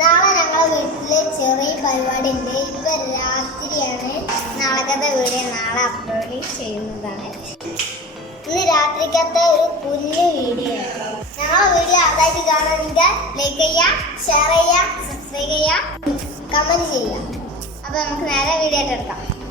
നാളെ ഞങ്ങളുടെ വീട്ടില് ചെറിയ പരിപാടി ഉണ്ട്. ഇപ്പൊ രാത്രിയാണ്. നാളത്തെ വീഡിയോ നാളെ അപ്ലോഡ് ചെയ്യുന്നതാണ്. ഇന്ന് രാത്രിക്കത്തെ ഒരു കുഞ്ഞു വീഡിയോ ആണ്. ഞങ്ങളുടെ വീഡിയോ ആദ്യമായിട്ട് കാണുകയാണെങ്കിൽ ലൈക്ക് ചെയ്യുക, ഷെയർ ചെയ്യുക, സബ്സ്ക്രൈബ് ചെയ്യുക, കമന്റ് ചെയ്യുക. അപ്പൊ നമുക്ക് നേരെ വീഡിയോ എടുക്കാം.